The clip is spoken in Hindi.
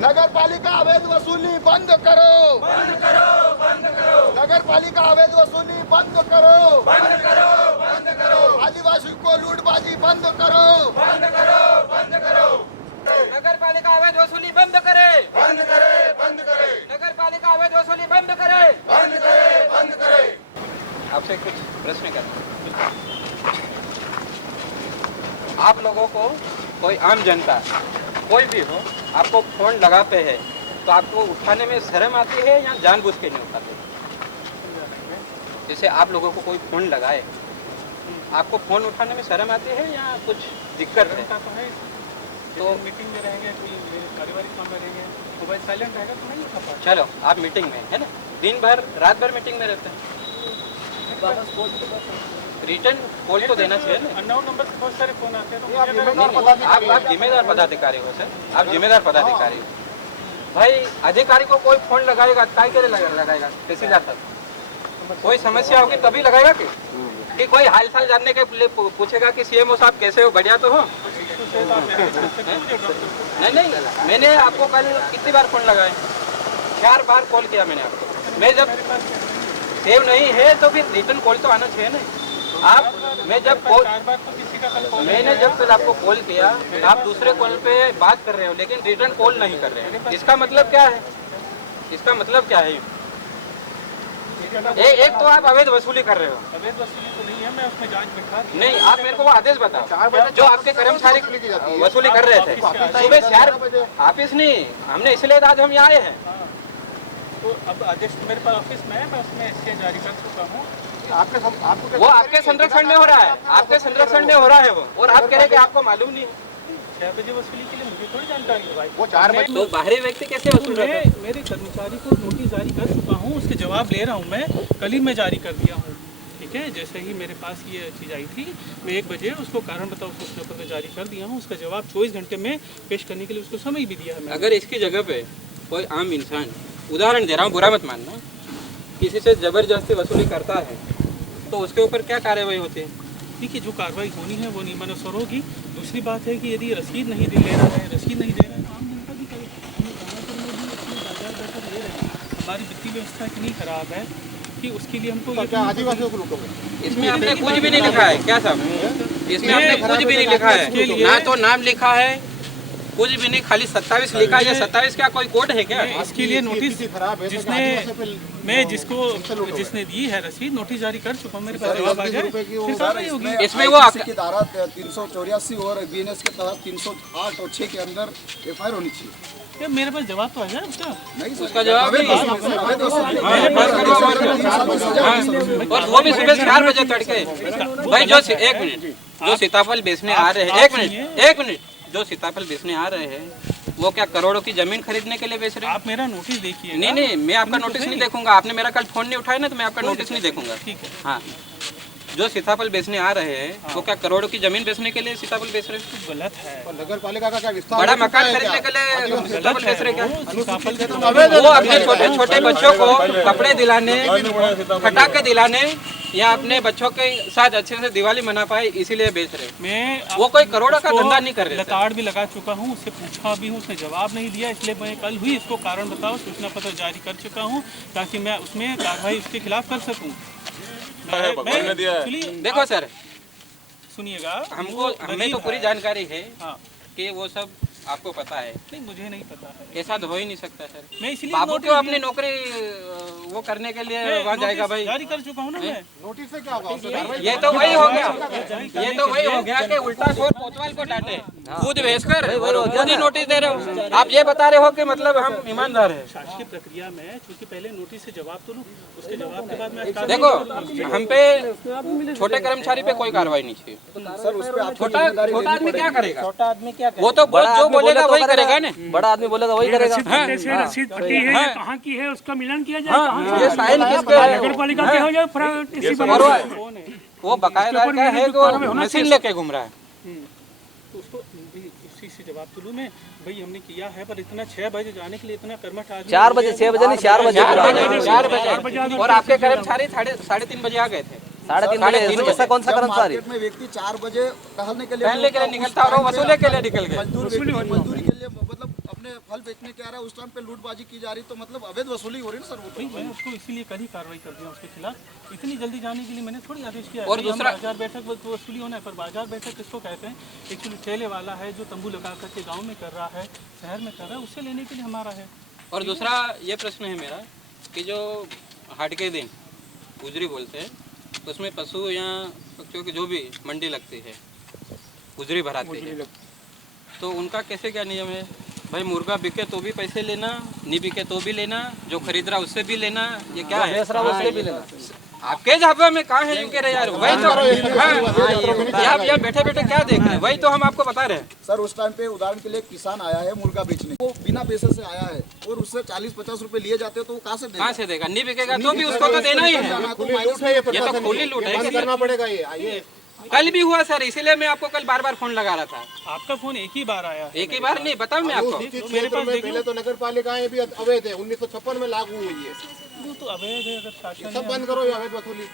नगर पालिका अवैध वसूली बंद करो, बंद करो, बंद करो। नगर पालिका अवैध वसूली बंद करो, बंद करो, बंद करो। आदिवासी को लूटबाजी बंद करो, बंद करो, बंद करो। नगर पालिका अवैध वसूली बंद करे, बंद करे, बंद करे, नगर पालिका अवैध वसूली बंद करे, बंद करे, बंद करे। आपसे कुछ प्रश्न करना। आप लोगों को कोई आम जनता कोई भी हो आपको फोन लगाते हैं तो आपको उठाने में शर्म आती है या जानबूझ के नहीं उठाते? जैसे आप लोगों को कोई फोन लगाए आपको फोन उठाने में शर्म आती है या कुछ दिक्कत है? तो मीटिंग में रहेंगे, कोई पारिवारिक काम में रहेंगे, मोबाइल साइलेंट रहेगा तो नहीं उठा पाएंगे। चलो आप मीटिंग में है ना, दिन भर रात भर मीटिंग में रहते हैं, रिटर्न कॉल तो देना चाहिए ना। अननोन नंबर से बहुत सारे फोन आते हैं तो आप जिम्मेदार पदाधिकारी हो सर, आप जिम्मेदार पदाधिकारी हो भाई। अधिकारी को कोई फोन लगाएगा काय के लिए लगाएगा? तहसीलदार साहब कोई समस्या होगी तभी लगाएगा कि कोई हाल चाल जानने के लिए पूछेगा कि सीएमओ साहब कैसे हो, बढ़िया तो हो? नहीं, मैंने आपको कल कितनी बार फोन लगाए? 4 बार कॉल किया मैंने आपको। मैं जब सेव नहीं है तो फिर रिटर्न कॉल तो आना चाहिए ना। आप मैंने जब कल आपको कॉल किया आप दूसरे कॉल पे बात कर रहे हो लेकिन रिटर्न कॉल नहीं कर रहे हैं, इसका मतलब क्या है? इसका मतलब क्या है? एक तो आप अवैध वसूली कर रहे हो। अवैध वसूली तो नहीं है, मैं उसमें जांच बैठा नहीं, आप मेरे को वो आदेश बताओ जो आपके कर्मचारी वसूली कर रहे थे सुबह 4 ऑफिस नहीं, हमने इसलिए आज हम यहाँ आए हैं। तो अब आदेश मेरे पास ऑफिस में है, मैं उसमें एसके जारी कर चुका हूँ। वो आपके संरक्षण में हो रहा है, आपके संरक्षण में हो रहा है वो, और आप कह रहे हैं कि आपको मालूम नहीं है। 6 बजे वसूली के लिए मुझे थोड़ी जानकारी है भाई। वो 4 बजे तो बाहरी व्यक्ति कैसे वसूल रहे थे? मेरे कर्मचारी को नोटिस जारी कर चुका हूँ, उसके जवाब ले रहा हूँ मैं, कल ही मैं जारी कर दिया हूँ। ठीक है, जैसे ही मेरे पास ये चीज़ आई थी मैं 1 बजे उसको कारण बताओ सूचना पत्र जारी कर दिया हूँ। उसका जवाब 24 घंटे में पेश करने के लिए उसको समय भी दिया है मैंने। अगर इसकी जगह पे कोई आम इंसान, उदाहरण दे रहा हूँ, बुरा मत मानना, किसी से जबरदस्ती वसूली करता है तो उसके ऊपर क्या कार्रवाई होती है? देखिए, जो कार्रवाई होनी है वो नियमानुसार होगी। दूसरी बात है कि यदि रसीद नहीं दे रहा है, रसीद नहीं दे रहा है तो आम जनता भी करे। हम गाँव में भी इसमें बाजार बैठकर ले रहे हैं। हमारी वित्तीय व्यवस्था इतनी खराब है कि उसके लिए हमको आदिवासियों को लूटोगे? इसमें आपने कुछ भी नहीं लिखा है क्या साहब? इसमें आपने कुछ भी नहीं लिखा है, ना तो नाम लिखा है, कुछ भी नहीं, खाली 27 लिखा है। 27 क्या कोई कोड है क्या? इसके लिए नोटिस जिसने दी है रसीद नोटिस जारी कर चुका हूं, मेरे पास जवाब आ जाए फिर कार्रवाई होगी। इसमें वो की धारा 384 और बीएनएस के तहत 308 और 6 के अंदर एफआईआर होनी चाहिए। ये मेरे पास जवाब तो आ जाए उसका जवाब नहीं, और वो भी सुबह 4 बजे तड़के। भाई जो 1 मिनट, जो सीताफल बेचने आ रहे हैं, 1 मिनट, जो सीताफल बेचने आ रहे हैं वो क्या करोड़ों की जमीन खरीदने के लिए बेच रहे हैं? आप मेरा नोटिस देखिए। नहीं, मैं आपका नोटिस नहीं देखूंगा। आपने मेरा कल फोन नहीं उठाया ना तो मैं आपका नोटिस नहीं देखूंगा। ठीक है। हाँ, जो सीताफल बेचने आ रहे हैं वो क्या करोड़ों की जमीन बेचने के लिए सीताफल बेच रहे हैं? गलत है। नगर पालिका का क्या विस्तार? बड़ा मकान खरीदने के लिए सीताफल बेच रहे क्या? वो वो अपने छोटे छोटे बच्चों को कपड़े दिलाने, पटाखे दिलाने या अपने बच्चों के साथ अच्छे से दिवाली मना पाए इसीलिए बेच रहे। मैं वो कोई करोड़ों का धंधा नहीं कर रहे। लताड़ भी लगा चुका हूँ, उससे पूछा भी हूँ, उसने जवाब नहीं दिया, इसलिए मैं कल हुई इसको कारण बताओ सूचना पत्र जारी कर चुका हूँ ताकि मैं उसमें कार्रवाई उसके खिलाफ कर सकूँ। देखो सर, सुनिएगा, हमें तो पूरी जानकारी है हाँ कि वो सब आपको पता है। नहीं, मुझे नहीं पता है। ऐसा तो हो ही नहीं सकता सर। मैं इसलिए बाबू क्यों अपनी नौकरी वो करने के लिए वहाँ जाएगा भाई? जारी कर चुका हूँ ना मैं। नोटिस से क्या होगा? ये तो वही हो गया, ये तो वही हो गया कि उल्टा शोर कोतवाल को डांटे, खुद भेजकर खुद ही नोटिस दे रहे हो। आप ये बता रहे हो कि मतलब हम ईमानदार हैं। शासकीय प्रक्रिया में क्योंकि पहले नोटिस से जवाब तो लूँ, उसके जवाब के बाद मैं देखो, हम पे छोटे कर्मचारी पे कोई कार्रवाई नहीं चाहिए। सर उस पे छोटा आदमी क्या करेगा? छोटा आदमी क्या करेगा? वो तो जो बोलेगा वही करेगा ना। बड़ा आदमी बोलेगा वही करेगा। रसीद फटी है या कहाँ की है उसका मिलान किया जाए। ये साइन किसका है? नगर पालिका के हो जाए वो बकायेदार का है जो मशीन लेके घूम रहा है। तो उसको इसी से जवाब तो लूँ मैं, भाई हमने किया है पर इतना 6 बजे जाने के लिए इतना कर्मठ आदमी 4 बजे 6 बजे नहीं 4 बजे 4 बजे और आपके कर्मचारी 3:30 बजे आ गए थे। 3:30 ऐसा कौन सा कर्मचारी? मार्केट में व्यक्ति 4 बजे टहलने के लिए निकलता और वो वसूले के लिए निकल गए। मजदूरी के लिए मतलब अपने सामने फल बेचने के आ रहा है, उस टाइम पे लूटबाजी की जा रही, तो मतलब अवैध वसूली हो रही है ना सर वो तो। भाई मैंने उसको इसीलिए कल ही कार्रवाई कर दिया उसके खिलाफ। इतनी जल्दी जाने के लिए मैंने थोड़ी आदेश किया और दूसरा- बाजार बैठक वसूली होना है, पर बाजार बैठक किसको कहते हैं? एक्चुअली ठेले वाला है जो तंबू लगा करके गाँव में कर रहा है, शहर में कर रहा है, उससे लेने के लिए हमारा है। और दूसरा ये प्रश्न है मेरा कि जो हाट के दिन गुजरी बोलते हैं, उसमें पशु या पक्षियों की जो भी मंडी लगती है, गुजरी भराते हैं, तो उनका कैसे क्या नियम है? भाई मुर्गा बिके तो भी पैसे लेना, नहीं बिके तो भी लेना, जो खरीद रहा उससे भी लेना, ये क्या है? बेच रहा है उससे भी लेना। आपके झाबा में कहाँ है यूं कह रहे यार? वही तो आप यहाँ बैठे बैठे क्या देख रहे हैं? वही तो हम आपको बता रहे हैं। सर उस टाइम पे उदाहरण के लिए एक किसान आया है मुर्गा बेचने, वो बिना पैसे से आया है और उससे 40-50 रुपए लिए जाते हैं, तो वो कहाँ से देगा? कहाँ से देगा? नहीं बिकेगा तो भी उसको तो देना ही है। ये तो खुली लूट है, करना पड़ेगा ये। कल भी हुआ सर, इसीलिए मैं आपको कल बार बार फोन लगा रहा था। आपका फोन एक ही बार आया है। एक ही बार नहीं, बताऊं मैं आपको। मेरे पास पहले तो नगर पालिकाएं भी अवैध है, 1956 में लागू हुई है। वो तो अवैध है, अगर शासन सब बंद करो ये अवैध वसूली।